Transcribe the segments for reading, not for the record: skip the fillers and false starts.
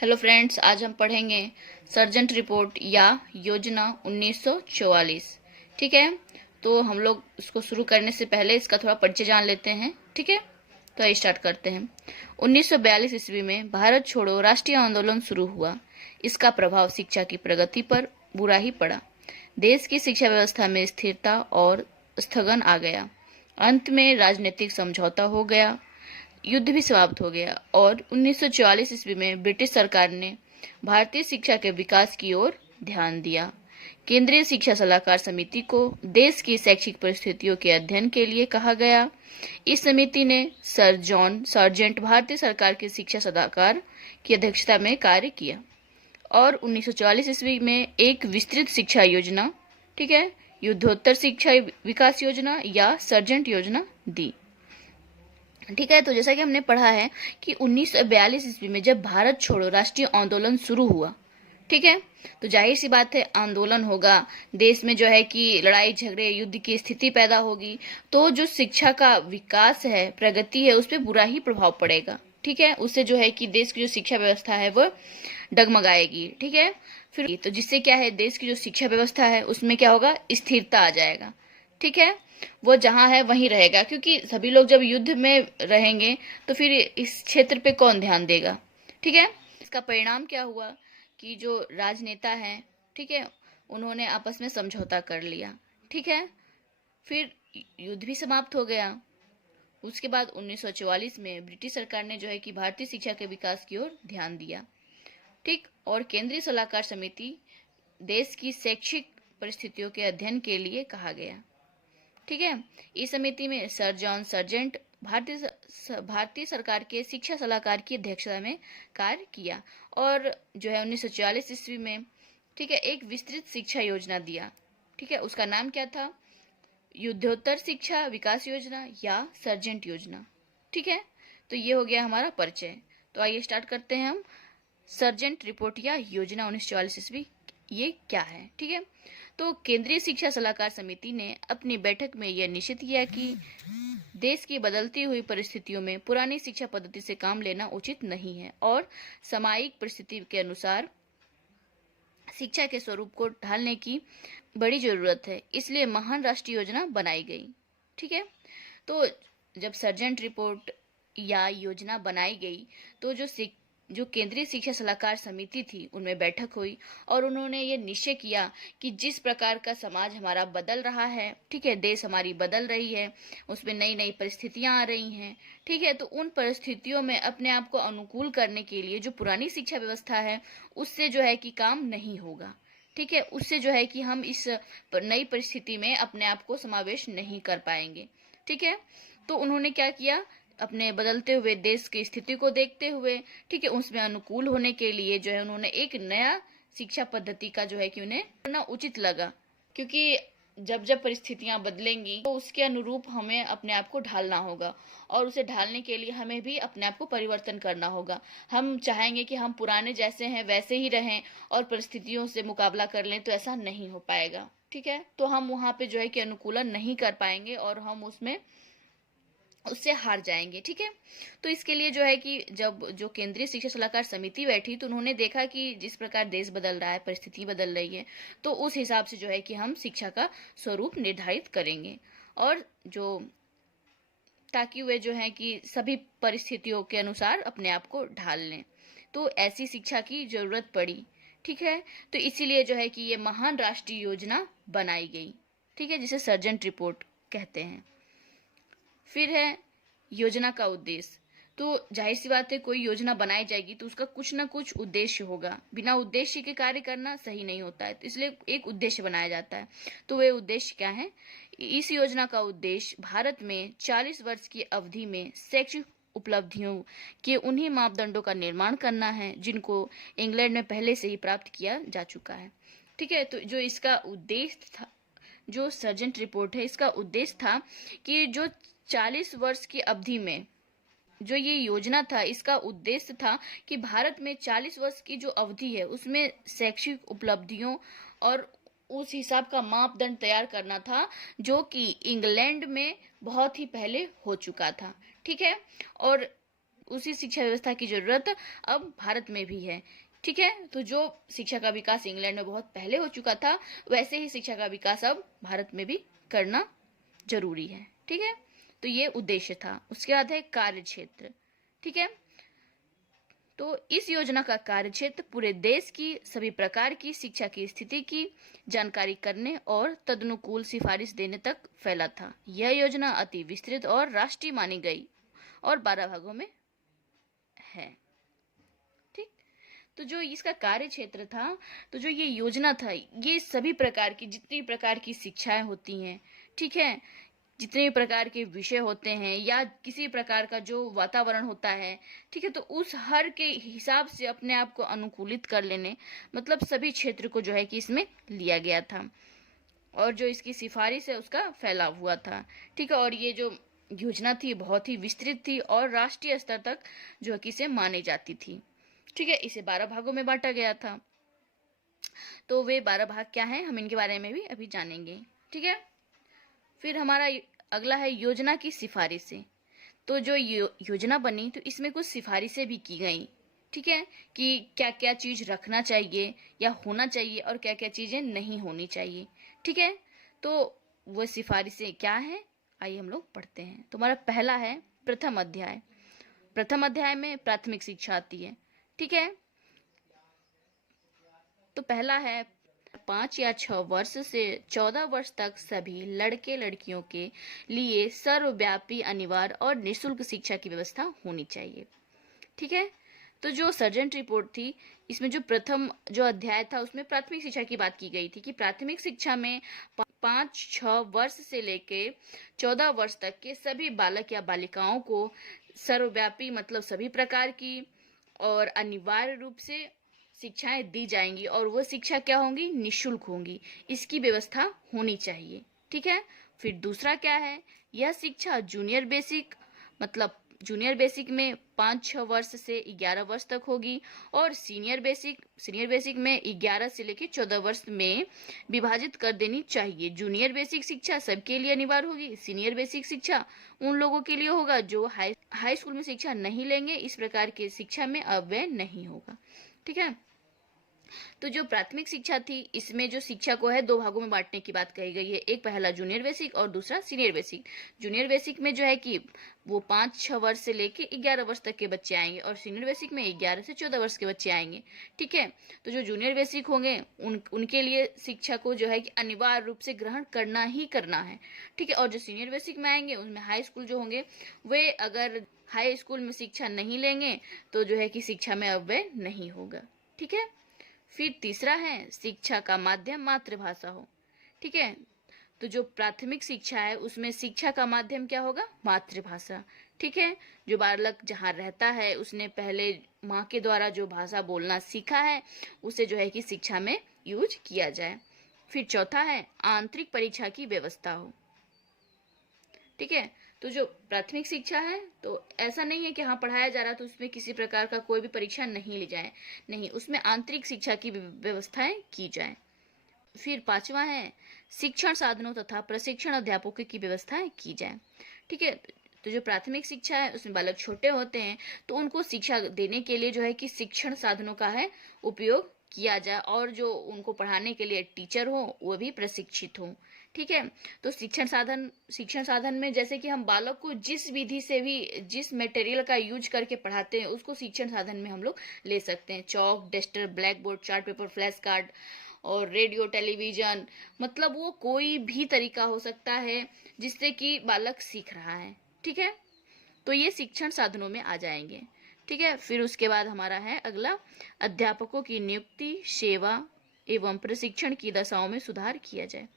Hello friends, आज हम पढ़ेंगे सर्जेंट रिपोर्ट या योजना 1944। ठीक है, तो हम लोग इसको शुरू करने से पहले इसका थोड़ा परिचय जान लेते हैं। ठीक है, तो स्टार्ट करते हैं। 1942 ईस्वी में भारत छोड़ो राष्ट्रीय आंदोलन शुरू हुआ। इसका प्रभाव शिक्षा की प्रगति पर बुरा ही पड़ा। देश की शिक्षा व्यवस्था में स्थिरता और स्थगन आ गया। अंत में राजनीतिक समझौता हो गया, युद्ध भी समाप्त हो गया और 1944 ईस्वी में ब्रिटिश सरकार ने भारतीय शिक्षा के विकास की ओर ध्यान दिया। केंद्रीय शिक्षा सलाहकार समिति को देश की शैक्षिक परिस्थितियों के अध्ययन के लिए कहा गया। इस समिति ने सर जॉन सार्जेंट भारतीय सरकार के शिक्षा सलाहकार की अध्यक्षता में कार्य किया और 1944 ईस्वी में एक विस्तृत शिक्षा योजना, ठीक है, युद्धोत्तर शिक्षा विकास योजना या सर्जेंट योजना दी। ठीक है, तो जैसा कि हमने पढ़ा है कि 1942 ईस्वी में जब भारत छोड़ो राष्ट्रीय आंदोलन शुरू हुआ, ठीक है, तो जाहिर सी बात है आंदोलन होगा, देश में जो है कि लड़ाई झगड़े युद्ध की स्थिति पैदा होगी, तो जो शिक्षा का विकास है, प्रगति है, उस पर बुरा ही प्रभाव पड़ेगा। ठीक है, उससे जो है कि देश की जो शिक्षा व्यवस्था है वो डगमगाएगी। ठीक है, फिर तो जिससे क्या है, देश की जो शिक्षा व्यवस्था है उसमें क्या होगा, स्थिरता आ जाएगा। ठीक है, वो जहां है वहीं रहेगा, क्योंकि सभी लोग जब युद्ध में रहेंगे तो फिर इस क्षेत्र पे कौन ध्यान देगा। ठीक है, इसका परिणाम क्या हुआ कि जो राजनेता हैं, ठीक है, उन्होंने आपस में समझौता कर लिया। ठीक है, फिर युद्ध भी समाप्त हो गया। उसके बाद 1944 में ब्रिटिश सरकार ने जो है कि भारतीय शिक्षा के विकास की ओर ध्यान दिया। ठीक, और केंद्रीय सलाहकार समिति देश की शैक्षिक परिस्थितियों के अध्ययन के लिए कहा गया। ठीक है, इस समिति में सर जॉन सार्जेंट भारतीय सरकार के शिक्षा सलाहकार की अध्यक्षता में कार्य किया और जो है 1944 ईस्वी में, ठीक है, एक विस्तृत शिक्षा योजना दिया। ठीक है, उसका नाम क्या था, युद्धोत्तर शिक्षा विकास योजना या सर्जेंट योजना। ठीक है, तो ये हो गया हमारा परिचय। तो आइए स्टार्ट करते हैं हम। सर्जेंट रिपोर्ट या योजना 1944 ईस्वी ये क्या है। ठीक है, तो केंद्रीय शिक्षा सलाहकार समिति ने अपनी बैठक में यह निश्चित किया कि देश की बदलती हुई परिस्थितियों में पुरानी शिक्षा पद्धति से काम लेना उचित नहीं है और सामयिक परिस्थिति के अनुसार शिक्षा के स्वरूप को ढालने की बड़ी जरूरत है, इसलिए महान राष्ट्रीय योजना बनाई गई। ठीक है, तो जब सर्जेंट रिपोर्ट या योजना बनाई गई तो जो केंद्रीय शिक्षा सलाहकार समिति थी उनमें बैठक हुई और उन्होंने ये निश्चय किया कि जिस प्रकार का समाज हमारा बदल रहा है, ठीक है, देश हमारी बदल रही है, उसमें नई नई परिस्थितियां आ रही हैं। ठीक है, तो उन परिस्थितियों में अपने आप को अनुकूल करने के लिए जो पुरानी शिक्षा व्यवस्था है उससे जो है कि काम नहीं होगा। ठीक है, उससे जो है कि हम इस नई परिस्थिति में अपने आप को समावेश नहीं कर पाएंगे। ठीक है, तो उन्होंने क्या किया, अपने बदलते हुए देश की स्थिति को देखते हुए, ठीक है, उसमें अनुकूल होने के लिए जो है उन्होंने एक नया शिक्षा पद्धति का जो है कि उन्हें करना उचित लगा, क्योंकि जब जब परिस्थितियां बदलेंगी तो उसके अनुरूप हमें अपने आप को ढालना होगा और उसे ढालने के लिए हमें भी अपने आप को परिवर्तन करना होगा। हम चाहेंगे कि हम पुराने जैसे हैं वैसे ही रहें और परिस्थितियों से मुकाबला कर लें, तो ऐसा नहीं हो पाएगा। ठीक है, तो हम वहां पे जो है कि अनुकूलन नहीं कर पाएंगे और हम उससे हार जाएंगे। ठीक है, तो इसके लिए जो है कि जब जो केंद्रीय शिक्षा सलाहकार समिति बैठी तो उन्होंने देखा कि जिस प्रकार देश बदल रहा है, परिस्थिति बदल रही है, तो उस हिसाब से जो है कि हम शिक्षा का स्वरूप निर्धारित करेंगे और जो ताकि वे जो है कि सभी परिस्थितियों के अनुसार अपने आप को ढाल लें। तो ऐसी शिक्षा की जरूरत पड़ी। ठीक है, तो इसीलिए जो है कि ये महान राष्ट्रीय योजना बनाई गई। ठीक है, जिसे सर्जेंट रिपोर्ट कहते हैं। फिर है योजना का उद्देश्य। तो जाहिर सी बात है, कोई योजना बनाई जाएगी तो उसका कुछ ना कुछ उद्देश्य होगा, बिना उद्देश्य के कार्य करना सही नहीं होता है, तो इसलिए एक उद्देश्य बनाया जाता है। तो वे उद्देश्य क्या है, इस योजना का उद्देश्य भारत में 40 वर्ष की अवधि में शैक्षिक उपलब्धियों के उन्हीं मापदंडों का निर्माण करना है जिनको इंग्लैंड में पहले से ही प्राप्त किया जा चुका है। ठीक है, तो जो इसका उद्देश्य था, जो सर्जेंट रिपोर्ट है, इसका उद्देश्य था कि जो 40 वर्ष की अवधि में जो ये योजना था, इसका उद्देश्य था कि भारत में 40 वर्ष की जो अवधि है उसमें शैक्षिक उपलब्धियों और उस हिसाब का मापदंड तैयार करना था जो कि इंग्लैंड में बहुत ही पहले हो चुका था। ठीक है, और उसी शिक्षा व्यवस्था की जरूरत अब भारत में भी है। ठीक है, तो जो शिक्षा का विकास इंग्लैंड में बहुत पहले हो चुका था, वैसे ही शिक्षा का विकास अब भारत में भी करना जरूरी है। ठीक है, तो ये उद्देश्य था। उसके बाद है कार्य क्षेत्र। ठीक है, तो इस योजना का कार्यक्षेत्र पूरे देश की सभी प्रकार की शिक्षा की स्थिति की जानकारी करने और तदनुकूल सिफारिश देने तक फैला था। यह योजना अति विस्तृत और राष्ट्रीय मानी गई और 12 भागों में है। ठीक, तो जो इसका कार्य क्षेत्र था, तो जो ये योजना था, ये सभी प्रकार की जितनी प्रकार की शिक्षाएं होती हैं, ठीक है, जितने प्रकार के विषय होते हैं या किसी प्रकार का जो वातावरण होता है, ठीक है, तो उस हर के हिसाब से अपने आप को अनुकूलित कर लेने, मतलब सभी क्षेत्र को जो है कि इसमें लिया गया था और जो इसकी सिफारिश है उसका फैलाव हुआ था। ठीक है, और ये जो योजना थी बहुत ही विस्तृत थी और राष्ट्रीय स्तर तक जो है कि इसे मानी जाती थी। ठीक है, इसे 12 भागों में बांटा गया था। तो वे 12 भाग क्या हैं, हम इनके बारे में भी अभी जानेंगे। ठीक है, फिर हमारा अगला है योजना की सिफारिशें। तो जो योजना बनी तो इसमें कुछ सिफारिशें भी की गई। ठीक है, कि क्या क्या चीज रखना चाहिए या होना चाहिए और क्या क्या चीजें नहीं होनी चाहिए। ठीक है, तो वो सिफारिशें क्या है, आइए हम लोग पढ़ते हैं। तो हमारा पहला है प्रथम अध्याय। प्रथम अध्याय में प्राथमिक शिक्षा आती है। ठीक है, तो पहला है 5 या 6 वर्ष से 14 वर्ष तक सभी लड़के लड़कियों के लिए सर्वव्यापी अनिवार्य और निःशुल्क शिक्षा की व्यवस्था होनी चाहिए। ठीक है, तो जो सर्जेंट रिपोर्ट थी, इसमें जो प्रथम जो अध्याय था उसमें प्राथमिक शिक्षा की बात की गई थी कि प्राथमिक शिक्षा में 5-6 वर्ष से लेके 14 वर्ष तक के सभी बालक या बालिकाओं को सर्वव्यापी मतलब सभी प्रकार की और अनिवार्य रूप से शिक्षाएं दी जाएंगी और वो शिक्षा क्या होंगी, निःशुल्क होंगी, इसकी व्यवस्था होनी चाहिए। ठीक है, फिर दूसरा क्या है, यह शिक्षा जूनियर बेसिक मतलब जूनियर बेसिक में 5-6 वर्ष से 11 वर्ष तक होगी और सीनियर बेसिक में 11 से लेकर 14 वर्ष में विभाजित कर देनी चाहिए। जूनियर बेसिक शिक्षा सबके लिए अनिवार्य होगी, सीनियर बेसिक शिक्षा उन लोगों के लिए होगा जो हाई स्कूल में शिक्षा नहीं लेंगे, इस प्रकार की शिक्षा में अव्यय नहीं होगा। ठीक है, तो जो प्राथमिक शिक्षा थी इसमें जो शिक्षा को है 2 भागों में बांटने की बात कही गई है। एक पहला जूनियर बेसिक और दूसरा सीनियर बेसिक। जूनियर बेसिक में जो है कि वो 5-6 वर्ष से लेके 11 वर्ष तक के बच्चे आएंगे और सीनियर बेसिक में 11 से 14 वर्ष के बच्चे आएंगे। ठीक है, तो जो जूनियर बेसिक होंगे उनके लिए शिक्षा को जो है कि अनिवार्य रूप से ग्रहण करना ही करना है। ठीक है, और जो सीनियर बेसिक में आएंगे उनमें हाई स्कूल जो होंगे वे अगर हाई स्कूल में शिक्षा नहीं लेंगे तो जो है कि शिक्षा में अव्यय नहीं होगा। ठीक है, फिर तीसरा है शिक्षा का माध्यम मातृभाषा हो। ठीक है, तो जो प्राथमिक शिक्षा है उसमें शिक्षा का माध्यम क्या होगा, मातृभाषा। ठीक है, जो बालक जहाँ रहता है उसने पहले माँ के द्वारा जो भाषा बोलना सीखा है उसे जो है कि शिक्षा में यूज किया जाए। फिर चौथा है आंतरिक परीक्षा की व्यवस्था हो। ठीक है, तो जो प्राथमिक शिक्षा है तो ऐसा नहीं है कि हाँ पढ़ाया जा रहा तो उसमें किसी प्रकार का कोई भी परीक्षा नहीं ली जाए, नहीं, उसमें आंतरिक शिक्षा की व्यवस्थाएं की जाए। फिर पांचवा है शिक्षण साधनों तथा प्रशिक्षण अध्यापकों की व्यवस्थाएं की जाए। ठीक है, तो जो प्राथमिक शिक्षा है उसमें बालक छोटे होते हैं तो उनको शिक्षा देने के लिए जो है कि शिक्षण साधनों का है उपयोग किया जाए और जो उनको पढ़ाने के लिए टीचर हो वो भी प्रशिक्षित हो। ठीक है, तो शिक्षण साधन में जैसे कि हम बालक को जिस विधि से भी जिस मटेरियल का यूज करके पढ़ाते हैं उसको शिक्षण साधन में हम लोग ले सकते हैं। Chalk, duster, black board, chart paper, flash card और रेडियो, टेलीविजन, मतलब वो कोई भी तरीका हो सकता है जिससे कि बालक सीख रहा है। ठीक है, तो ये शिक्षण साधनों में आ जाएंगे। ठीक है, फिर उसके बाद हमारा है अगला अध्यापकों की नियुक्ति, सेवा एवं प्रशिक्षण की दशाओं में सुधार किया जाए।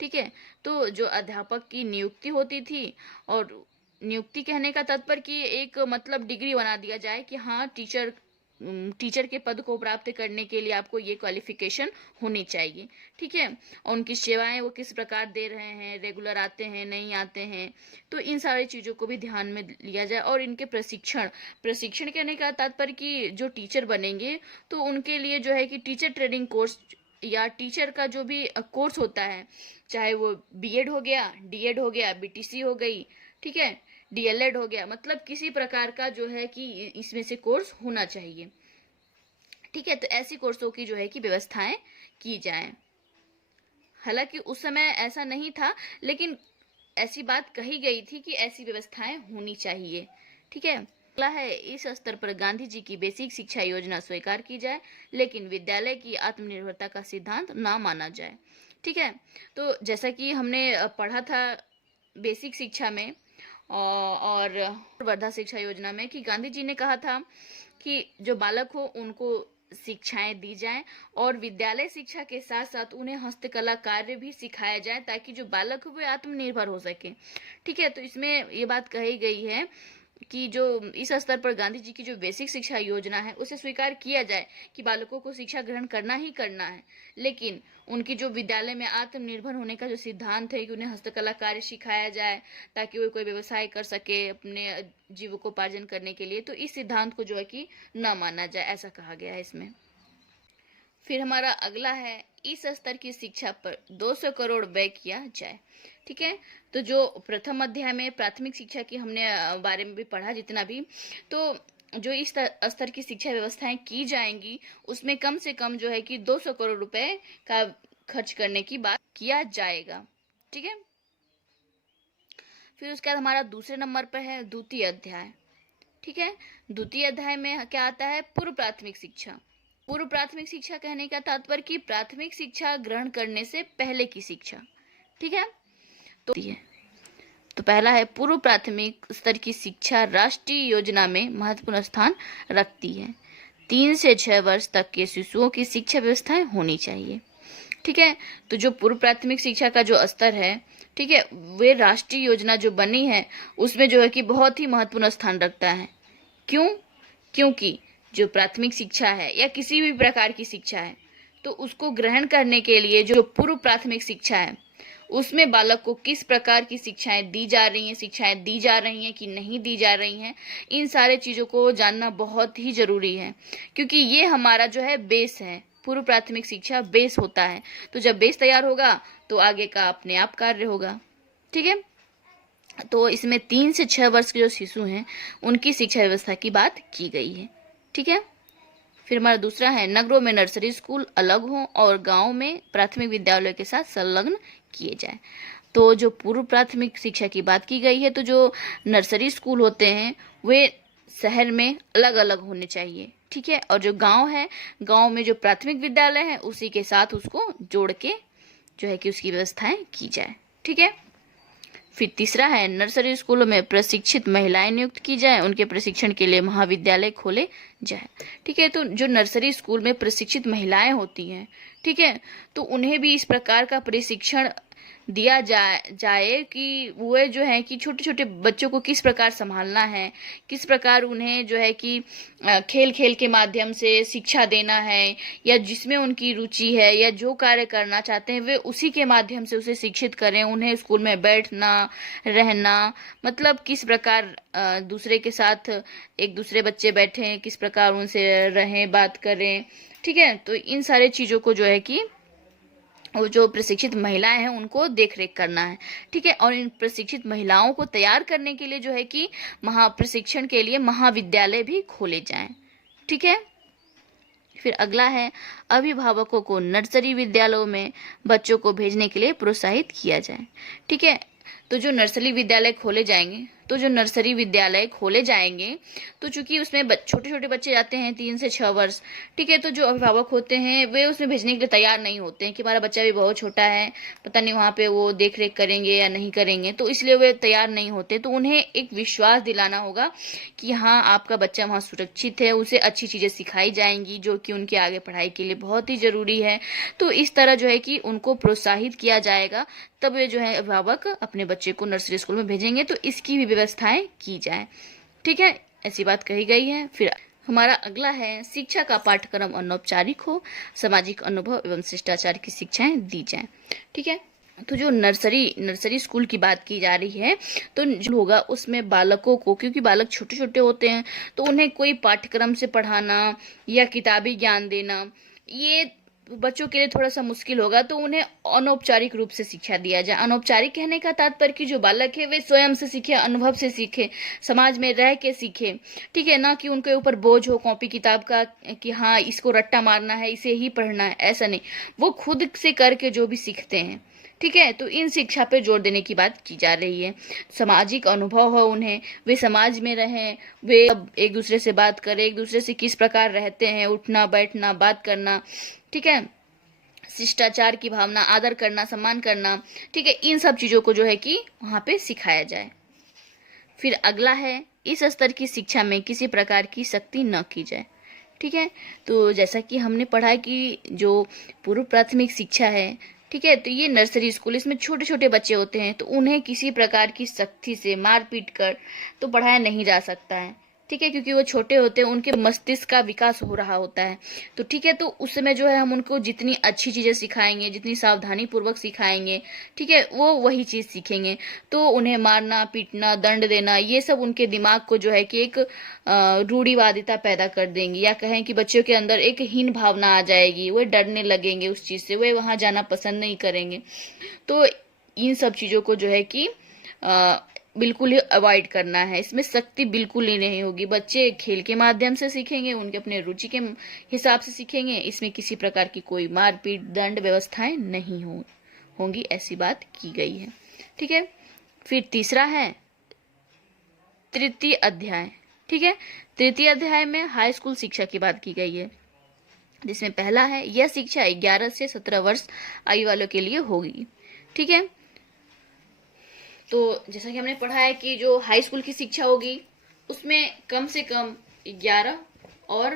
ठीक है, तो जो अध्यापक की नियुक्ति होती थी, और नियुक्ति कहने का तात्पर्य कि एक मतलब डिग्री बना दिया जाए कि हाँ टीचर के पद को प्राप्त करने के लिए आपको ये क्वालिफिकेशन होनी चाहिए। ठीक है, और उनकी सेवाएं वो किस प्रकार दे रहे हैं, रेगुलर आते हैं नहीं आते हैं, तो इन सारी चीजों को भी ध्यान में लिया जाए। और इनके प्रशिक्षण कहने का तात्पर्य कि जो टीचर बनेंगे तो उनके लिए जो है कि टीचर ट्रेनिंग कोर्स या टीचर का जो भी कोर्स होता है, चाहे वो बीएड हो गया, डीएड हो गया, बीटीसी हो गई, ठीक है, डीएलएड हो गया, मतलब किसी प्रकार का जो है कि इसमें से कोर्स होना चाहिए। ठीक है, तो ऐसी कोर्सों की जो है कि व्यवस्थाएं की जाएं। हालांकि उस समय ऐसा नहीं था, लेकिन ऐसी बात कही गई थी कि ऐसी व्यवस्थाएं होनी चाहिए। ठीक है, अगला है इस स्तर पर गांधी जी की बेसिक शिक्षा योजना स्वीकार की जाए, लेकिन विद्यालय की आत्मनिर्भरता का सिद्धांत ना माना जाए। ठीक है, तो जैसा कि हमने पढ़ा था बेसिक शिक्षा में और वर्धा शिक्षा योजना में कि गांधी जी ने कहा था कि जो बालक हो उनको शिक्षाएं दी जाएं और विद्यालय शिक्षा के साथ साथ उन्हें हस्तकला कार्य भी सिखाया जाए ताकि जो बालक हो वे आत्मनिर्भर हो सके। ठीक है, तो इसमें ये बात कही गई है कि जो इस स्तर पर गांधी जी की जो बेसिक शिक्षा योजना है उसे स्वीकार किया जाए कि बालकों को शिक्षा ग्रहण करना ही करना है, लेकिन उनकी जो विद्यालय में आत्मनिर्भर होने का जो सिद्धांत है कि उन्हें हस्तकला कार्य सिखाया जाए ताकि वो कोई व्यवसाय कर सके अपने जीविकोपार्जन करने के लिए, तो इस सिद्धांत को जो है कि न माना जाए, ऐसा कहा गया है इसमें। फिर हमारा अगला है इस स्तर की शिक्षा पर 200 करोड़ व्यय किया जाए। ठीक है, तो जो प्रथम अध्याय में प्राथमिक शिक्षा की हमने बारे में भी पढ़ा जितना भी, तो जो इस स्तर की शिक्षा व्यवस्थाएं की जाएंगी उसमें कम से कम जो है कि 200 करोड़ रुपए का खर्च करने की बात किया जाएगा। ठीक है, फिर उसके बाद हमारा दूसरे नंबर पर है द्वितीय अध्याय। ठीक है, द्वितीय अध्याय में क्या आता है? पूर्व प्राथमिक शिक्षा। पूर्व प्राथमिक शिक्षा कहने का तात्पर्य कि प्राथमिक शिक्षा ग्रहण करने से पहले की शिक्षा। ठीक है, तो पहला है पूर्व प्राथमिक स्तर की शिक्षा राष्ट्रीय योजना में महत्वपूर्ण स्थान रखती है। 3 से 6 वर्ष तक के शिशुओं की शिक्षा व्यवस्थाएं होनी चाहिए। ठीक है, तो जो पूर्व प्राथमिक शिक्षा का जो स्तर है, ठीक है, वे राष्ट्रीय योजना जो बनी है उसमें जो है कि बहुत ही महत्वपूर्ण स्थान रखता है। क्यों? क्योंकि जो प्राथमिक शिक्षा है या किसी भी प्रकार की शिक्षा है तो उसको ग्रहण करने के लिए जो पूर्व प्राथमिक शिक्षा है उसमें बालक को किस प्रकार की शिक्षाएं दी जा रही हैं कि नहीं दी जा रही हैं, इन सारे चीजों को जानना बहुत ही जरूरी है, क्योंकि ये हमारा जो है बेस है। पूर्व प्राथमिक शिक्षा बेस होता है, तो जब बेस तैयार होगा तो आगे का अपने आप कार्य होगा। ठीक है, तो इसमें 3 से 6 वर्ष के जो शिशु हैं उनकी शिक्षा व्यवस्था की बात की गई है। ठीक है, फिर हमारा दूसरा है नगरों में नर्सरी स्कूल अलग हों और गांव में प्राथमिक विद्यालयों के साथ संलग्न किए जाएं। तो जो पूर्व प्राथमिक शिक्षा की बात की गई है, तो जो नर्सरी स्कूल होते हैं वे शहर में अलग अलग होने चाहिए। ठीक है, और जो गांव है, गांव में जो प्राथमिक विद्यालय है उसी के साथ उसको जोड़ के जो है कि उसकी व्यवस्थाएं की जाए। ठीक है, फिर तीसरा है नर्सरी स्कूलों में प्रशिक्षित महिलाएं नियुक्त की जाए, उनके प्रशिक्षण के लिए महाविद्यालय खोले जाए। ठीक है, तो जो नर्सरी स्कूल में प्रशिक्षित महिलाएं होती हैं, ठीक है, तो उन्हें भी इस प्रकार का प्रशिक्षण दिया जाए कि वो जो है कि छोटे छोटे बच्चों को किस प्रकार संभालना है, किस प्रकार उन्हें जो है कि खेल खेल के माध्यम से शिक्षा देना है, या जिसमें उनकी रुचि है या जो कार्य करना चाहते हैं वे उसी के माध्यम से उसे शिक्षित करें। उन्हें स्कूल में बैठना, रहना, मतलब किस प्रकार दूसरे के साथ एक दूसरे बच्चे बैठें, किस प्रकार उनसे रहें, बात करें। ठीक है, तो इन सारे चीज़ों को जो है कि वो जो प्रशिक्षित महिलाएं हैं उनको देख रेख करना है। ठीक है, और इन प्रशिक्षित महिलाओं को तैयार करने के लिए जो है कि प्रशिक्षण के लिए महाविद्यालय भी खोले जाएं। ठीक है, फिर अगला है अभिभावकों को नर्सरी विद्यालयों में बच्चों को भेजने के लिए प्रोत्साहित किया जाए। ठीक है, तो जो नर्सरी विद्यालय खोले जाएंगे तो चूंकि उसमें छोटे छोटे बच्चे जाते हैं 3 से 6 वर्ष। ठीक है, तो जो अभिभावक होते हैं वे उसमें भेजने के लिए तैयार नहीं होते हैं कि हमारा बच्चा भी बहुत छोटा है, पता नहीं वहाँ पे वो देख रेख करेंगे या नहीं करेंगे, तो इसलिए वे तैयार नहीं होते। तो उन्हें एक विश्वास दिलाना होगा कि हाँ आपका बच्चा वहाँ सुरक्षित है, उसे अच्छी चीज़ें सिखाई जाएंगी जो कि उनके आगे पढ़ाई के लिए बहुत ही ज़रूरी है। तो इस तरह जो है कि उनको प्रोत्साहित किया जाएगा, तब ये जो है अभिभावक अपने बच्चे को नर्सरी स्कूल में भेजेंगे, तो इसकी भी व्यवस्थाएं की जाए। ठीक है, ऐसी बात कही गई है। फिर हमारा अगला है शिक्षा का पाठ्यक्रम अनौपचारिक हो, सामाजिक अनुभव एवं शिष्टाचार की शिक्षाएं दी जाएं। ठीक है, तो जो नर्सरी स्कूल की बात की जा रही है, तो जो होगा उसमें बालकों को, क्योंकि बालक छोटे छोटे होते हैं, तो उन्हें कोई पाठ्यक्रम से पढ़ाना या किताबी ज्ञान देना ये बच्चों के लिए थोड़ा सा मुश्किल होगा, तो उन्हें अनौपचारिक रूप से शिक्षा दिया जाए। अनौपचारिक कहने का तात्पर्य कि जो बालक है वे स्वयं से सीखे, अनुभव से सीखे, समाज में रह के सीखे, ठीक है, ना कि उनके ऊपर बोझ हो कॉपी किताब का कि हाँ इसको रट्टा मारना है, इसे ही पढ़ना है, ऐसा नहीं। वो खुद से करके जो भी सीखते हैं, ठीक है, तो इन शिक्षा पे जोर देने की बात की जा रही है। सामाजिक अनुभव हो उन्हें, वे समाज में रहें, वे एक दूसरे से बात करें, एक दूसरे से किस प्रकार रहते हैं, उठना बैठना बात करना, ठीक है, शिष्टाचार की भावना, आदर करना, सम्मान करना, ठीक है, इन सब चीजों को जो है कि वहां पे सिखाया जाए। फिर अगला है, इस स्तर की शिक्षा में किसी प्रकार की सख्ती न की जाए। ठीक है, तो जैसा कि हमने पढ़ा कि जो पूर्व प्राथमिक शिक्षा है, ठीक है, तो ये नर्सरी स्कूल, इसमें छोटे छोटे बच्चे होते हैं, तो उन्हें किसी प्रकार की सख्ती से मार पीट कर तो पढ़ाया नहीं जा सकता है। ठीक है, क्योंकि वो छोटे होते हैं, उनके मस्तिष्क का विकास हो रहा होता है। तो ठीक है, तो उस समय जो है हम उनको जितनी अच्छी चीजें सिखाएंगे, जितनी सावधानी पूर्वक सिखाएंगे, ठीक है, वो वही चीज सीखेंगे। तो उन्हें मारना पीटना, दंड देना, ये सब उनके दिमाग को जो है कि एक रूढ़िवादिता पैदा कर देंगी, या कहें कि बच्चों के अंदर एक हीन भावना आ जाएगी, वे डरने लगेंगे उस चीज से, वे वहां जाना पसंद नहीं करेंगे। तो इन सब चीजों को जो है कि बिल्कुल ही अवॉइड करना है। इसमें सख्ती बिल्कुल ही नहीं होगी, बच्चे खेल के माध्यम से सीखेंगे, उनके अपने रुचि के हिसाब से सीखेंगे। इसमें किसी प्रकार की कोई मारपीट दंड व्यवस्थाएं नहीं होंगी, ऐसी बात की गई है। ठीक है, फिर तीसरा है तृतीय अध्याय। ठीक है, तृतीय अध्याय में हाई स्कूल शिक्षा की बात की गई है, जिसमें पहला है, यह शिक्षा 11 से 17 वर्ष आयु वालों के लिए होगी। ठीक है, तो जैसा कि हमने पढ़ा है कि जो हाई स्कूल की शिक्षा होगी उसमें कम से कम 11 और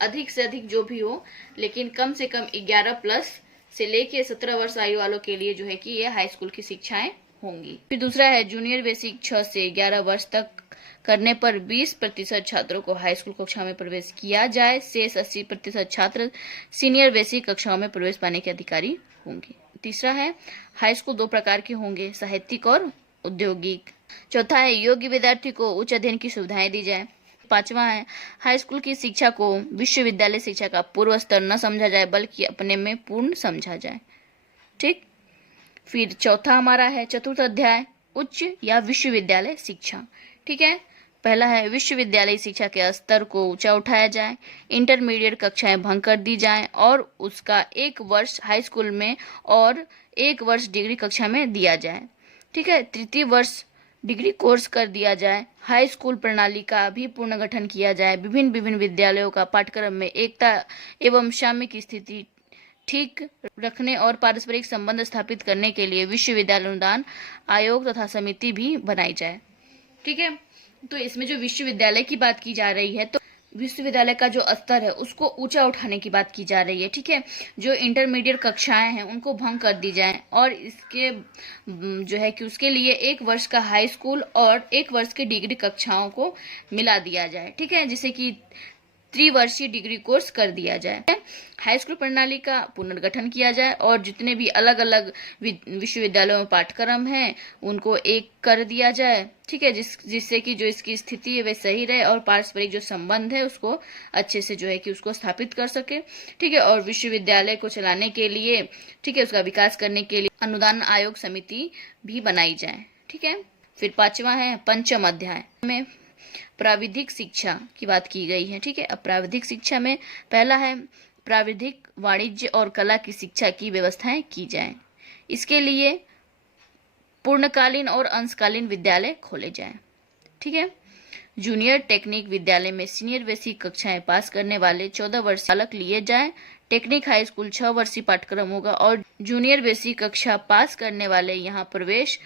अधिक से अधिक जो भी हो, लेकिन कम से कम 11 प्लस से लेके 17 वर्ष आयु वालों के लिए जो है कि ये हाई स्कूल की शिक्षाएं होंगी। फिर दूसरा है जूनियर बेसिक 6 से 11 वर्ष तक करने पर 20% छात्रों को हाई स्कूल कक्षा में प्रवेश किया जाए, शेष 80% छात्र सीनियर बेसिक कक्षाओं में प्रवेश पाने के अधिकारी होंगे। तीसरा है, हाई स्कूल 2 प्रकार के होंगे, साहित्यिक और औद्योगिक। चौथा है, योग्य विद्यार्थी को उच्च अध्ययन की सुविधाएं दी जाए। पांचवा है, हाई स्कूल की शिक्षा को विश्वविद्यालय शिक्षा का पूर्व स्तर न समझा जाए, बल्कि अपने में पूर्ण समझा जाए। ठीक, फिर चौथा हमारा है चतुर्थ अध्याय, उच्च या विश्वविद्यालय शिक्षा। ठीक है, पहला है, विश्वविद्यालय शिक्षा के स्तर को ऊंचा उठाया जाए, इंटरमीडिएट कक्षाएं भंग कर दी जाएं और उसका 1 वर्ष हाई स्कूल में और 1 वर्ष डिग्री कक्षा में दिया जाए। ठीक है, तृतीय वर्ष डिग्री कोर्स कर दिया जाए। हाई स्कूल प्रणाली का भी पुनर्गठन किया जाए। विभिन्न विद्यालयों का पाठ्यक्रम में एकता एवं साम्य की स्थिति ठीक रखने और पारस्परिक संबंध स्थापित करने के लिए विश्वविद्यालय अनुदान आयोग तथा समिति भी बनाई जाए। ठीक है, तो इसमें जो विश्वविद्यालय की बात की जा रही है, तो विश्वविद्यालय का जो स्तर है उसको ऊंचा उठाने की बात की जा रही है। ठीक है, जो इंटरमीडिएट कक्षाएं हैं उनको भंग कर दी जाए और इसके जो है कि उसके लिए 1 वर्ष का हाई स्कूल और 1 वर्ष की डिग्री कक्षाओं को मिला दिया जाए। ठीक है, जिसे कि त्रिवर्षीय डिग्री कोर्स कर दिया जाए। हाई स्कूल प्रणाली का पुनर्गठन किया जाए और जितने भी अलग अलग विश्वविद्यालयों में पाठ्यक्रम हैं उनको एक कर दिया जाए। ठीक है, जिससे कि जो इसकी स्थिति है वह सही रहे और पारस्परिक जो संबंध है उसको अच्छे से जो है कि उसको स्थापित कर सके। ठीक है, और विश्वविद्यालय को चलाने के लिए, ठीक है, उसका विकास करने के लिए अनुदान आयोग समिति भी बनाई जाए। ठीक है, फिर पांचवा है पंचम अध्याय में प्राविधिक शिक्षा की बात की गई है। ठीक है, अब प्राविधिक शिक्षा में पहला है, प्राविधिक वाणिज्य और कला की शिक्षा की व्यवस्थाएं की जाएं। इसके लिए पूर्णकालीन और अंशकालीन विद्यालय खोले जाएं। ठीक है, जूनियर टेक्निक विद्यालय में सीनियर बेसिक कक्षाएं पास करने वाले 14 वर्ष बालक लिए जाएं। टेक्निक हाई स्कूल 6 वर्षीय पाठ्यक्रम होगा और जूनियर बेसिक कक्षा पास करने वाले यहाँ प्रवेश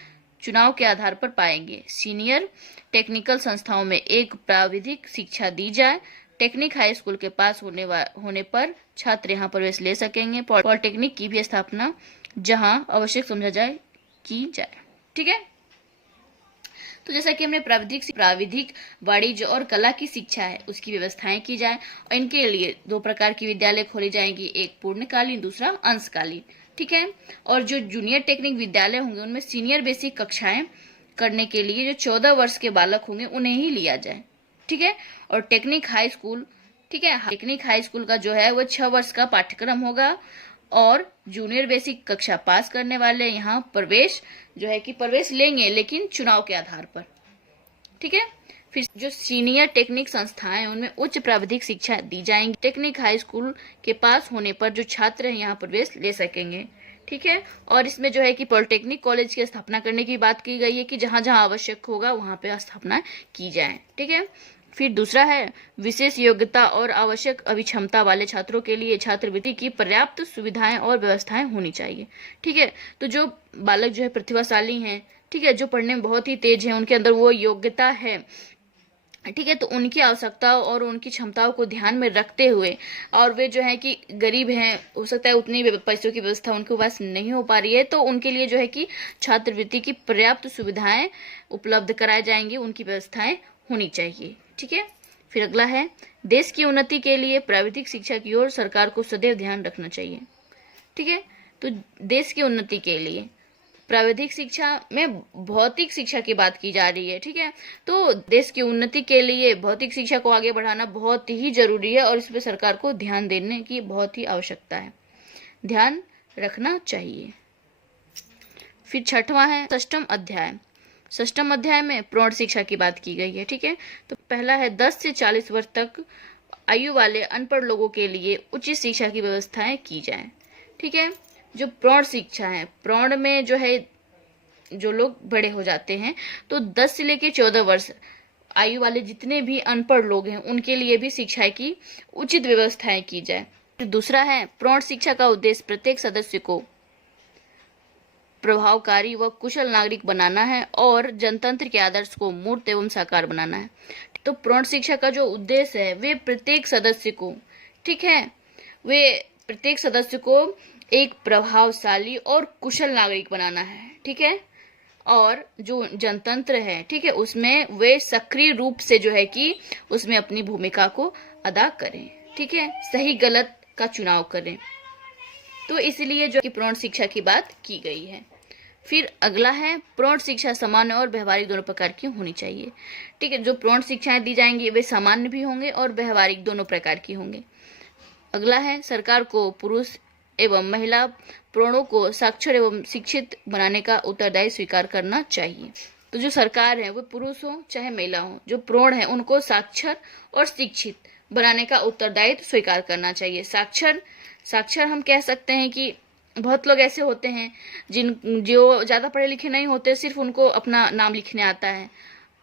चुनाव के आधार पर पाएंगे। सीनियर टेक्निकल संस्थाओं में एक प्राविधिक शिक्षा दी जाए। टेक्निक हाई स्कूल के पास होने पर छात्र यहाँ प्रवेश ले सकेंगे। पॉलिटेक्निक की भी स्थापना जहां आवश्यक समझा जाए की जाए। ठीक है, तो जैसा कि हमने प्राविधिक वाणिज्य और कला की शिक्षा है उसकी व्यवस्थाएं की जाए और इनके लिए 2 प्रकार की विद्यालय खोली जाएंगी, एक पूर्णकालीन दूसरा अंशकालीन। ठीक है, और जो जूनियर टेक्निक विद्यालय होंगे उनमें सीनियर बेसिक कक्षाएं करने के लिए जो 14 वर्ष के बालक होंगे उन्हें ही लिया जाए। ठीक है, और टेक्निक हाई स्कूल ठीक है। टेक्निक हाई स्कूल का जो है वो 6 वर्ष का पाठ्यक्रम होगा और जूनियर बेसिक कक्षा पास करने वाले यहाँ प्रवेश जो है कि प्रवेश लेंगे, लेकिन चुनाव के आधार पर। ठीक है। फिर जो सीनियर टेक्निक संस्थाएं उनमें उच्च प्राविधिक शिक्षा दी जाएंगी। टेक्निक हाई स्कूल के पास होने पर जो छात्र हैं यहाँ प्रवेश ले सकेंगे। ठीक है। और इसमें जो है कि पॉलिटेक्निक कॉलेज की स्थापना करने की बात की गई है कि जहां जहां आवश्यक होगा वहां पे स्थापना की जाए। ठीक है। फिर दूसरा है विशेष योग्यता और आवश्यक अभिक्षमता वाले छात्रों के लिए छात्रवृत्ति की पर्याप्त सुविधाएं और व्यवस्थाएं होनी चाहिए। ठीक है। तो जो बालक जो है प्रतिभाशाली हैं, ठीक है, जो पढ़ने में बहुत ही तेज है, उनके अंदर वो योग्यता है, ठीक है, तो उनकी आवश्यकताओं और उनकी क्षमताओं को ध्यान में रखते हुए, और वे जो है कि गरीब हैं, हो सकता है उतनी पैसों की व्यवस्था उनके पास नहीं हो पा रही है, तो उनके लिए जो है कि छात्रवृत्ति की पर्याप्त सुविधाएं उपलब्ध कराई जाएंगी, उनकी व्यवस्थाएं होनी चाहिए। ठीक है। फिर अगला है देश की उन्नति के लिए प्राविधिक शिक्षा की ओर सरकार को सदैव ध्यान रखना चाहिए। ठीक है। तो देश की उन्नति के लिए प्राविधिक शिक्षा में भौतिक शिक्षा की बात की जा रही है। ठीक है। तो देश की उन्नति के लिए भौतिक शिक्षा को आगे बढ़ाना बहुत ही जरूरी है और इस पर सरकार को ध्यान देने की बहुत ही आवश्यकता है, ध्यान रखना चाहिए। फिर छठवां है षष्ठम अध्याय। षष्ठम अध्याय में प्रौढ़ शिक्षा की बात की गई है। ठीक है। तो पहला है 10 से 40 वर्ष तक आयु वाले अनपढ़ लोगों के लिए उच्च शिक्षा की व्यवस्थाएं की जाए। ठीक है। जो प्रौढ़ शिक्षा है, प्रौढ़ में जो है जो लोग बड़े हो जाते हैं, तो 10 से लेकर 14 वर्ष आयु वाले जितने भी अनपढ़ लोग हैं उनके लिए भी शिक्षा की उचित व्यवस्थाएं की जाए। दूसरा है प्रौढ़ शिक्षा का उद्देश्य प्रत्येक सदस्य को प्रभावकारी व कुशल नागरिक बनाना है और जनतंत्र के आदर्श को मूर्त एवं साकार बनाना है। तो प्रौढ़ शिक्षा का जो उद्देश्य है वे प्रत्येक सदस्य को, ठीक है, वे प्रत्येक सदस्य को एक प्रभावशाली और कुशल नागरिक बनाना है। ठीक है। और जो जनतंत्र है, ठीक है, उसमें वे सक्रिय रूप से जो है कि उसमें अपनी भूमिका को अदा करें। ठीक है। सही गलत का चुनाव करें। तो इसलिए जो कि प्रौढ़ शिक्षा की बात की गई है। फिर अगला है प्रौढ़ शिक्षा सामान्य और व्यवहारिक दोनों प्रकार की होनी चाहिए। ठीक है। जो प्रौढ़ शिक्षाएं दी जाएंगी वे सामान्य भी होंगे और व्यवहारिक दोनों प्रकार की होंगे। अगला है सरकार को पुरुष एवं महिला प्रौढ़ों को साक्षर एवं शिक्षित बनाने का उत्तरदायित्व स्वीकार करना चाहिए। तो जो सरकार है वो पुरुष हो चाहे महिला हो, जो प्रौढ़ है उनको साक्षर और शिक्षित बनाने का उत्तरदायित्व स्वीकार करना चाहिए। साक्षर हम कह सकते हैं कि बहुत लोग ऐसे होते हैं जो ज्यादा पढ़े लिखे नहीं होते, सिर्फ उनको अपना नाम लिखने आता है,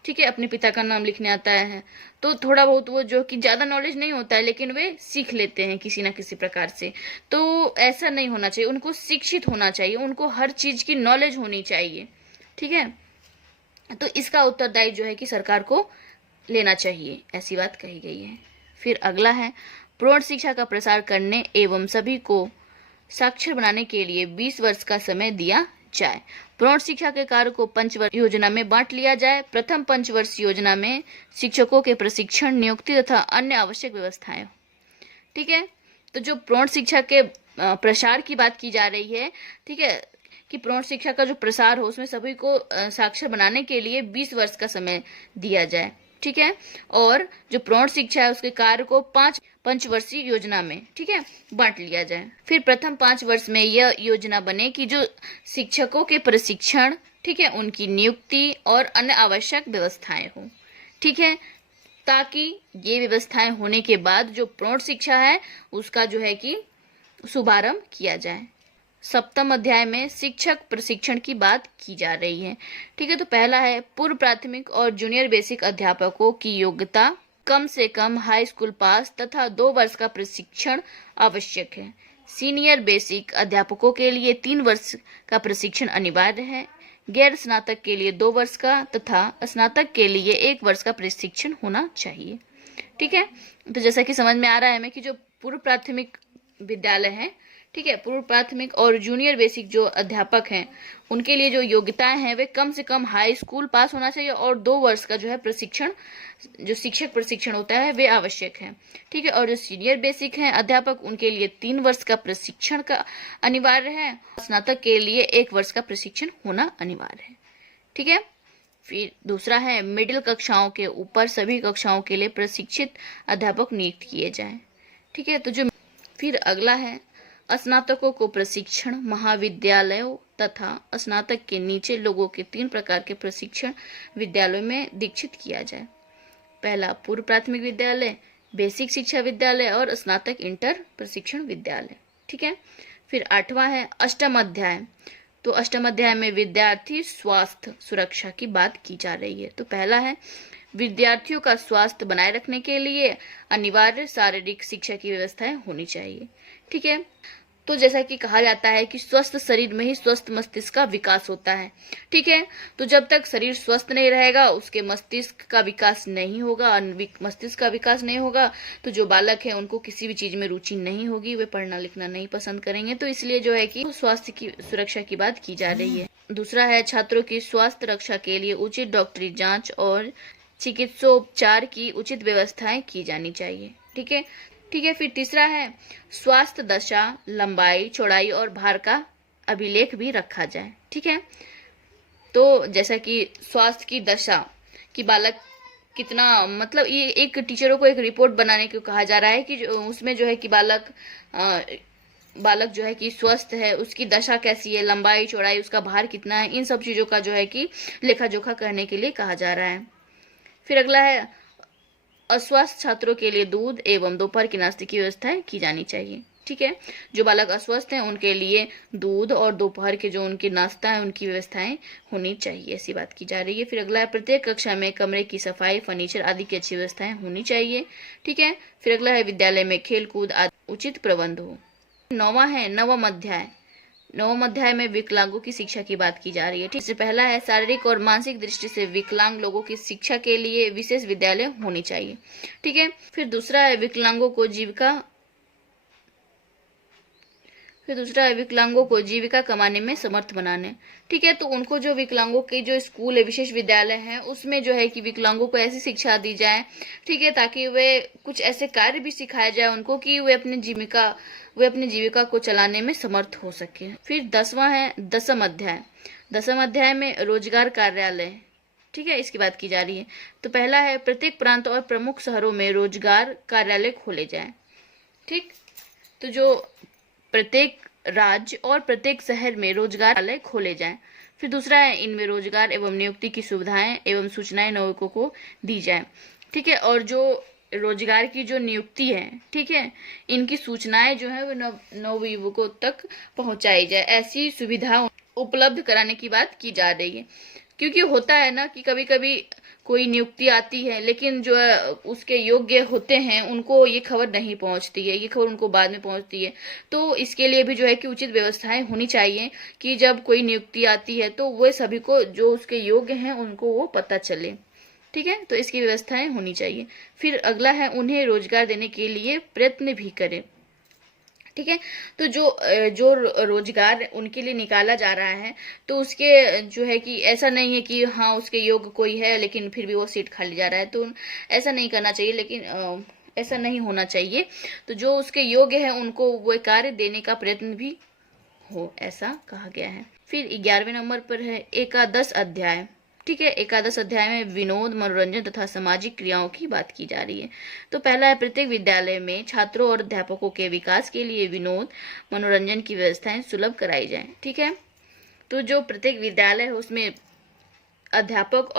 ठीक है, अपने पिता का नाम लिखने आता है, तो थोड़ा बहुत वो जो कि ज्यादा नॉलेज नहीं होता है लेकिन वे सीख लेते हैं किसी ना किसी प्रकार से। तो ऐसा नहीं होना चाहिए, उनको शिक्षित होना चाहिए, उनको हर चीज की नॉलेज होनी चाहिए। ठीक है। तो इसका उत्तरदायित्व जो है कि सरकार को लेना चाहिए, ऐसी बात कही गई है। फिर अगला है प्रौढ़ शिक्षा का प्रसार करने एवं सभी को साक्षर बनाने के लिए 20 वर्ष का समय दिया जाए। प्रौढ़ शिक्षा के कार्य को पंचवर्ष योजना में बांट लिया जाए। प्रथम पंचवर्ष योजना में शिक्षकों के प्रशिक्षण, नियुक्ति तथा अन्य आवश्यक व्यवस्थाएं। ठीक है। तो जो प्रौढ़ शिक्षा के प्रसार की बात की जा रही है, ठीक है, कि प्रौढ़ शिक्षा का जो प्रसार हो उसमें सभी को साक्षर बनाने के लिए 20 वर्ष का समय दिया जाए। ठीक है। और जो प्रौढ़ शिक्षा है उसके कार्य को 5 पंचवर्षीय योजना में, ठीक है, बांट लिया जाए। फिर प्रथम 5 वर्ष में यह योजना बने कि जो शिक्षकों के प्रशिक्षण, ठीक है, उनकी नियुक्ति और अन्य आवश्यक व्यवस्थाएं हो। ठीक है। ताकि ये व्यवस्थाएं होने के बाद जो प्रौढ़ शिक्षा है उसका जो है कि शुभारंभ किया जाए। सप्तम अध्याय में शिक्षक प्रशिक्षण की बात की जा रही है। ठीक है। तो पहला है पूर्व प्राथमिक और जूनियर बेसिक अध्यापकों की योग्यता कम से कम हाई स्कूल पास तथा 2 वर्ष का प्रशिक्षण आवश्यक है। सीनियर बेसिक अध्यापकों के लिए 3 वर्ष का प्रशिक्षण अनिवार्य है। गैर स्नातक के लिए 2 वर्ष का तथा स्नातक के लिए 1 वर्ष का प्रशिक्षण होना चाहिए। ठीक है। तो जैसा कि समझ में आ रहा है हमें कि जो पूर्व प्राथमिक विद्यालय है, ठीक है, पूर्व प्राथमिक और जूनियर बेसिक जो अध्यापक हैं उनके लिए जो योग्यताएं हैं वे कम से कम हाई स्कूल पास होना चाहिए और 2 वर्ष का जो है प्रशिक्षण, जो शिक्षक प्रशिक्षण होता है वे आवश्यक है। ठीक है। और जो सीनियर बेसिक हैं अध्यापक उनके लिए 3 वर्ष का प्रशिक्षण का अनिवार्य है। स्नातक के लिए 1 वर्ष का प्रशिक्षण होना अनिवार्य है। ठीक है। फिर दूसरा है मिडिल कक्षाओं के ऊपर सभी कक्षाओं के लिए प्रशिक्षित अध्यापक नियुक्त किए जाएं। ठीक है, तो जो फिर अगला है स्नातकों को प्रशिक्षण महाविद्यालयों तथा स्नातक के नीचे लोगों के 3 प्रकार के प्रशिक्षण विद्यालयों में दीक्षित किया जाए। पहला पूर्व प्राथमिक विद्यालय, बेसिक शिक्षा विद्यालय और स्नातक इंटर प्रशिक्षण विद्यालय। ठीक है, फिर 8वां है अष्टम अध्याय। तो अष्टम अध्याय में विद्यार्थी स्वास्थ्य सुरक्षा की बात की जा रही है। तो पहला है विद्यार्थियों का स्वास्थ्य बनाए रखने के लिए अनिवार्य शारीरिक शिक्षा की व्यवस्थाएं होनी चाहिए। ठीक है, तो जैसा कि कहा जाता है कि स्वस्थ शरीर में ही स्वस्थ मस्तिष्क का विकास होता है। ठीक है, तो जब तक शरीर स्वस्थ नहीं रहेगा उसके मस्तिष्क का विकास नहीं होगा, मस्तिष्क का विकास नहीं होगा तो जो बालक है उनको किसी भी चीज में रुचि नहीं होगी, वे पढ़ना लिखना नहीं पसंद करेंगे। तो इसलिए जो है कि स्वास्थ्य की सुरक्षा की बात की जा रही है। दूसरा है छात्रों की स्वास्थ्य रक्षा के लिए उचित डॉक्टरी जांच और चिकित्सोपचार की उचित व्यवस्थाएं की जानी चाहिए। ठीक है, फिर तीसरा है स्वास्थ्य दशा, लंबाई, चौड़ाई और भार का अभिलेख भी रखा जाए। ठीक है, तो जैसा कि स्वास्थ्य की दशा कि बालक कितना, मतलब ये एक टीचरों को एक रिपोर्ट बनाने को कहा जा रहा है कि उसमें जो है कि बालक जो है कि स्वस्थ है, उसकी दशा कैसी है, लंबाई चौड़ाई, उसका भार कितना है, इन सब चीजों का जो है कि लेखा जोखा करने के लिए कहा जा रहा है। फिर अगला है अस्वस्थ छात्रों के लिए दूध एवं दोपहर की नाश्ते की व्यवस्थाएं की जानी चाहिए। ठीक है, जो बालक अस्वस्थ हैं उनके लिए दूध और दोपहर के जो उनके नाश्ता है उनकी व्यवस्थाएं होनी चाहिए, ऐसी बात की जा रही है। फिर अगला है प्रत्येक कक्षा में कमरे की सफाई, फर्नीचर आदि की अच्छी व्यवस्थाएं होनी चाहिए। ठीक है, फिर अगला है विद्यालय में खेल कूद आदि उचित प्रबंध हो। 9वां है नवम अध्याय। नवम अध्याय में विकलांगों की शिक्षा की बात की जा रही है। ठीक है, पहला है शारीरिक और मानसिक दृष्टि से विकलांग लोगों की शिक्षा के लिए विशेष विद्यालय होनी चाहिए। ठीक है, फिर दूसरा है विकलांगों को जीविका कमाने में समर्थ बनाने। ठीक है, तो उनको जो विकलांगों के जो स्कूल है, विशेष विद्यालय हैं, उसमें जो है कि विकलांगों को ऐसी शिक्षा दी जाए, ठीक है, ताकि वे कुछ ऐसे कार्य भी सिखाए जाए उनको कि वे अपनी जीविका को चलाने में समर्थ हो सके। फिर 10वां है दसम अध्याय। दसम अध्याय में रोजगार कार्यालय, ठीक है, इसकी बात की जा रही है। तो पहला है प्रत्येक प्रांत और प्रमुख शहरों में रोजगार कार्यालय खोले जाएं। ठीक, तो जो प्रत्येक राज्य और प्रत्येक शहर में रोजगार कार्यालय खोले जाएं। फिर दूसरा है इनमें रोजगार एवं नियुक्ति की सुविधाएं एवं सूचनाएं नागरिकों को दी जाए। ठीक है, और जो रोजगार की जो नियुक्ति है, ठीक है, इनकी सूचनाएं जो है वो नवयुवकों तक पहुंचाई जाए, ऐसी सुविधा उपलब्ध कराने की बात की जा रही है। क्योंकि होता है ना कि कभी कभी कोई नियुक्ति आती है लेकिन जो उसके योग्य होते हैं उनको ये खबर नहीं पहुंचती है, ये खबर उनको बाद में पहुंचती है। तो इसके लिए भी जो है कि उचित व्यवस्थाएं होनी चाहिए कि जब कोई नियुक्ति आती है तो वो सभी को जो उसके योग्य हैं उनको वो पता चले। ठीक है, तो इसकी व्यवस्थाएं होनी चाहिए। फिर अगला है उन्हें रोजगार देने के लिए प्रयत्न भी करें। ठीक है, तो जो रोजगार उनके लिए निकाला जा रहा है तो उसके जो है कि ऐसा नहीं है कि हाँ उसके योग्य कोई है लेकिन फिर भी वो सीट खाली जा रहा है, तो ऐसा नहीं करना चाहिए, लेकिन ऐसा नहीं होना चाहिए। तो जो उसके योग्य है उनको वो कार्य देने का प्रयत्न भी हो, ऐसा कहा गया है। फिर 11वें नंबर पर है एकादश अध्याय। ठीक है, एकादश अध्याय में विनोद, मनोरंजन तथा सामाजिक क्रियाओं की बात की जा रही है। तो पहला है प्रत्येक विद्यालय में छात्रों और अध्यापकों के विकास के लिए विनोद, मनोरंजन की व्यवस्थाएं सुलभ कराई जाएं। ठीक है, तो जो प्रत्येक विद्यालय है उसमें अध्यापक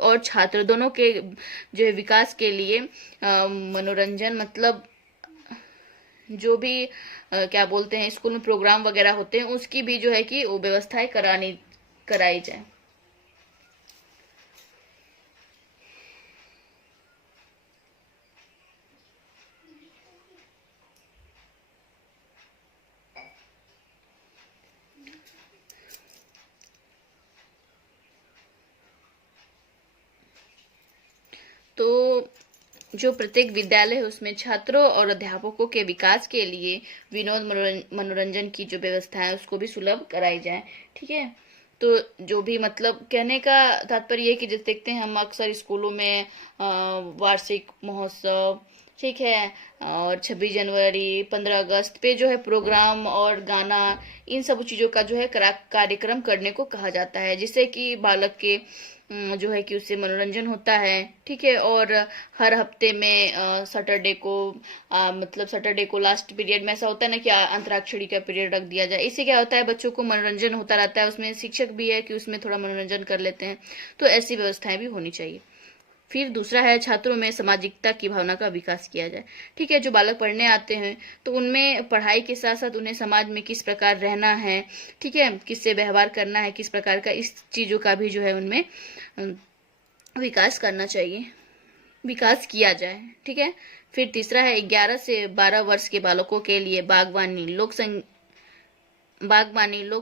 और छात्र दोनों के जो है विकास के लिए मनोरंजन, मतलब जो भी क्या बोलते हैं स्कूल में प्रोग्राम वगैरह होते हैं उसकी भी जो है कि वो व्यवस्थाएं कराई जाए। तो जो प्रत्येक विद्यालय है उसमें छात्रों और अध्यापकों के विकास के लिए विनोद, मनोरंजन की जो व्यवस्था है उसको भी सुलभ कराई जाए। ठीक है, तो जो भी मतलब कहने का तात्पर्य है कि जैसे देखते हैं हम अक्सर स्कूलों में वार्षिक महोत्सव, ठीक है। और 26 जनवरी, 15 अगस्त पे जो है प्रोग्राम और गाना, इन सब चीज़ों का जो है कार्यक्रम करने को कहा जाता है, जिससे कि बालक के जो है कि उससे मनोरंजन होता है। ठीक है। और हर हफ्ते में सैटरडे को मतलब सैटरडे को लास्ट पीरियड में ऐसा होता है ना कि अंतराक्षरी का पीरियड रख दिया जाए। इससे क्या होता है, बच्चों को मनोरंजन होता रहता है, उसमें शिक्षक भी है कि उसमें थोड़ा मनोरंजन कर लेते हैं। तो ऐसी व्यवस्थाएं भी होनी चाहिए। फिर दूसरा है, छात्रों में सामाजिकता की भावना का विकास किया जाए। ठीक है। जो बालक पढ़ने आते हैं तो उनमें पढ़ाई के साथ साथ उन्हें समाज में किस प्रकार रहना है, ठीक है, किससे व्यवहार करना है, किस प्रकार का, इस चीज़ों का भी जो है उनमें विकास करना चाहिए, विकास किया जाए। ठीक है। फिर तीसरा है, 11 से 12 वर्ष के बालकों के लिए बागवानी, लोक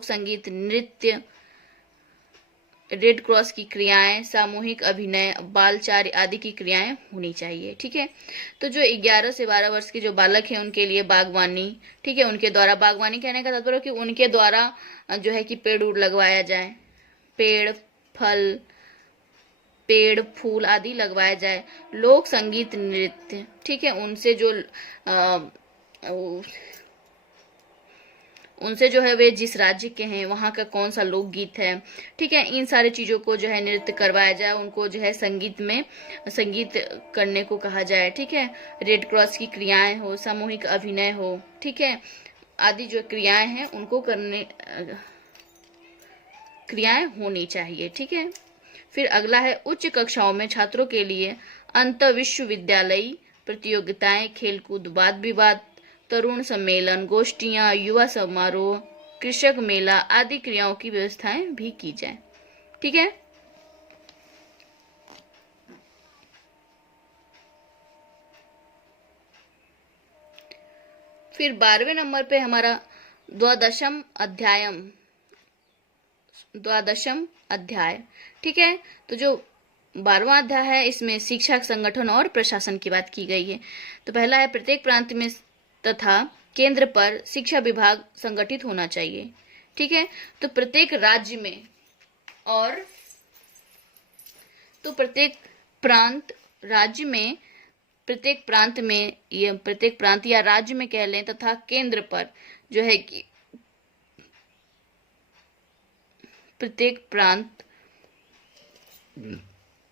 संगीत, नृत्य, रेड क्रॉस की क्रियाएं, सामूहिक अभिनय, बालचार्य आदि की क्रियाएं होनी चाहिए। ठीक है। तो जो 11 से 12 वर्ष के जो बालक हैं उनके लिए बागवानी, ठीक है, उनके द्वारा, बागवानी कहने का तात्पर्य कि उनके द्वारा जो है कि पेड़ उड़ लगवाया जाए, पेड़ फूल आदि लगवाया जाए। लोक संगीत, नृत्य, ठीक है, उनसे जो है वे जिस राज्य के हैं वहाँ का कौन सा लोकगीत है, ठीक है, इन सारी चीज़ों को जो है नृत्य करवाया जाए, उनको जो है संगीत करने को कहा जाए। ठीक है। रेड क्रॉस की क्रियाएं हो, सामूहिक अभिनय हो, ठीक है, आदि जो क्रियाएं हैं उनको क्रियाएं होनी चाहिए। ठीक है। फिर अगला है, उच्च कक्षाओं में छात्रों के लिए अंतर विश्वविद्यालयी प्रतियोगिताएं, खेलकूद, वाद विवाद, तरुण सम्मेलन, गोष्ठियां, युवा समारोह, कृषक मेला आदि क्रियाओं की व्यवस्थाएं भी की जाए। ठीक है। फिर 12वें नंबर पे हमारा द्वादशम अध्याय। ठीक है। तो जो 12वां अध्याय है इसमें शिक्षा, संगठन और प्रशासन की बात की गई है। तो पहला है, प्रत्येक प्रांत में तथा केंद्र पर शिक्षा विभाग संगठित होना चाहिए। ठीक है। तो प्रत्येक राज्य में और तो प्रत्येक प्रांत या राज्य में कह लें, तथा केंद्र पर जो है कि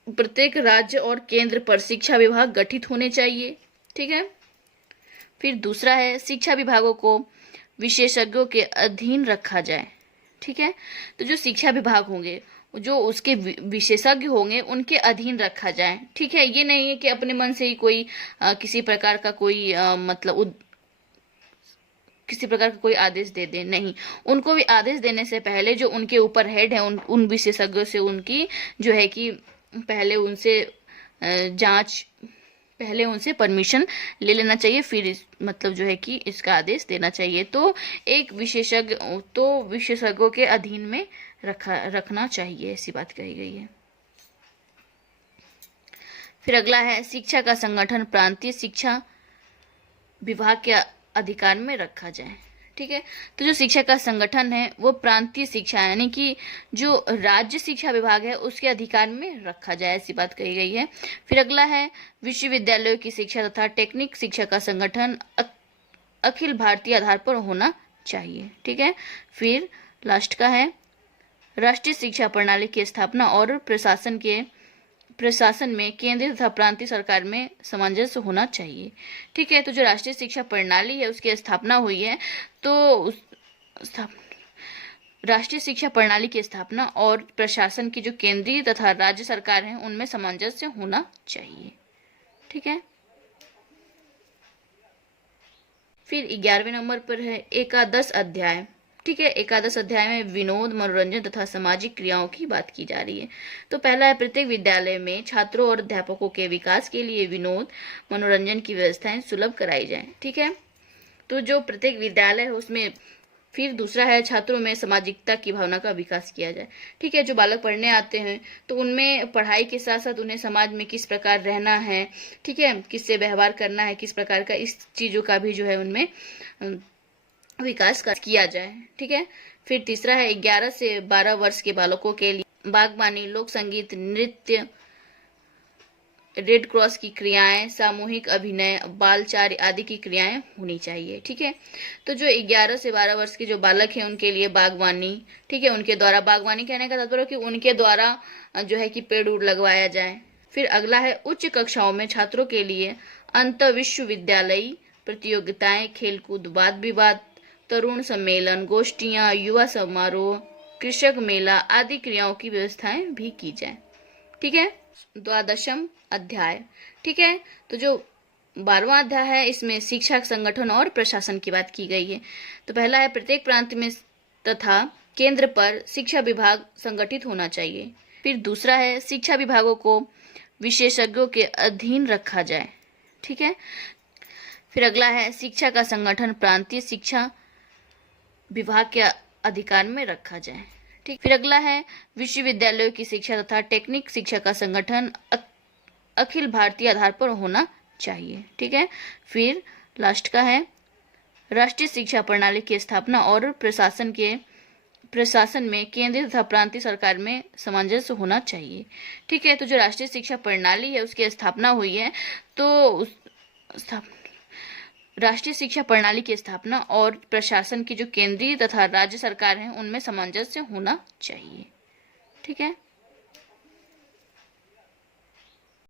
प्रत्येक राज्य और केंद्र पर शिक्षा विभाग गठित होने चाहिए। ठीक है। फिर दूसरा है, शिक्षा विभागों को विशेषज्ञों के अधीन रखा जाए। ठीक है। तो जो शिक्षा विभाग होंगे, जो उसके विशेषज्ञ होंगे, उनके अधीन रखा जाए। ठीक है। ये नहीं है कि अपने मन से ही कोई किसी प्रकार का कोई किसी प्रकार का कोई आदेश दे दे, नहीं, उनको भी आदेश देने से पहले जो उनके ऊपर हेड है उन विशेषज्ञों से उनकी जो है कि पहले उनसे परमिशन ले लेना चाहिए, फिर मतलब जो है कि इसका आदेश देना चाहिए। तो एक विशेषज्ञों के अधीन में रखना चाहिए, ऐसी बात कही गई है। फिर अगला है, शिक्षा का संगठन प्रांतीय शिक्षा विभाग के अधिकार में रखा जाए। ठीक है। तो जो शिक्षा का संगठन है वो प्रांतीय शिक्षा यानी कि जो राज्य शिक्षा विभाग है उसके अधिकार में रखा जाए, ऐसी बात कही गई है। फिर अगला है, विश्वविद्यालयों की शिक्षा तथा टेक्निक शिक्षा का संगठन अखिल भारतीय आधार पर होना चाहिए। ठीक है। फिर लास्ट का है, राष्ट्रीय शिक्षा प्रणाली की स्थापना और प्रशासन में केंद्रीय तथा प्रांतीय सरकार में सामंजस्य होना चाहिए। ठीक है। तो जो राष्ट्रीय शिक्षा प्रणाली है उसकी स्थापना हुई है, तो राष्ट्रीय शिक्षा प्रणाली की स्थापना और प्रशासन की जो केंद्रीय तथा राज्य सरकार है उनमें सामंजस्य होना चाहिए। ठीक है। फिर 11वें नंबर पर है एकादश अध्याय। ठीक है। एकादश अध्याय में विनोद, मनोरंजन तथा सामाजिक क्रियाओं की बात की जा रही है। तो पहला है, प्रत्येक विद्यालय में छात्रों और अध्यापकों के विकास के लिए विनोद, मनोरंजन की व्यवस्थाएं सुलभ कराई जाए। ठीक है। तो जो प्रत्येक विद्यालय है उसमें, फिर दूसरा है, छात्रों में सामाजिकता की भावना का विकास किया जाए। ठीक है। जो बालक पढ़ने आते हैं तो उनमें पढ़ाई के साथ साथ उन्हें समाज में किस प्रकार रहना है, ठीक है, किससे व्यवहार करना है, किस प्रकार का, इस चीजों का भी जो है उनमें विकास किया जाए। ठीक है। फिर तीसरा है, 11 से 12 वर्ष के बालकों के लिए बागवानी, लोक संगीत, नृत्य, रेड क्रॉस की क्रियाएं, सामूहिक अभिनय, बालचार्य आदि की क्रियाएं होनी चाहिए। ठीक है, तो जो 11 से 12 वर्ष के जो बालक हैं उनके लिए बागवानी, ठीक है, उनके द्वारा बागवानी कहने का तात्पर्य कि उनके द्वारा जो है कि पेड़ उड़ लगवाया जाए। फिर अगला है उच्च कक्षाओं में छात्रों के लिए अंत विश्वविद्यालयी प्रतियोगिताएं, खेलकूद, वाद विवाद, तरुण सम्मेलन, गोष्ठियां, युवा समारोह, कृषक मेला आदि क्रियाओं की व्यवस्थाएं भी की जाए। ठीक है, 12वां अध्याय। ठीक है, तो जो 12वां अध्याय है इसमें शिक्षा संगठन और प्रशासन की बात की गई है। तो पहला है प्रत्येक प्रांत में तथा केंद्र पर शिक्षा विभाग संगठित होना चाहिए। फिर दूसरा है शिक्षा विभागों को विशेषज्ञों के अधीन रखा जाए। ठीक है, फिर अगला है शिक्षा का संगठन प्रांतीय शिक्षा विभाग के अधिकार में रखा जाए। ठीक, फिर अगला है विश्वविद्यालयों की शिक्षा तथा टेक्निक शिक्षा का संगठन अखिल भारतीय आधार पर होना चाहिए। ठीक है, फिर लास्ट का है राष्ट्रीय शिक्षा प्रणाली की स्थापना और प्रशासन में केंद्रीय तथा प्रांतीय सरकार में सामंजस्य होना चाहिए। ठीक है, तो जो राष्ट्रीय शिक्षा प्रणाली है उसकी स्थापना हुई है, तो राष्ट्रीय शिक्षा प्रणाली की स्थापना और प्रशासन की जो केंद्रीय तथा राज्य सरकार है उनमें सामंजस्य होना चाहिए। ठीक है।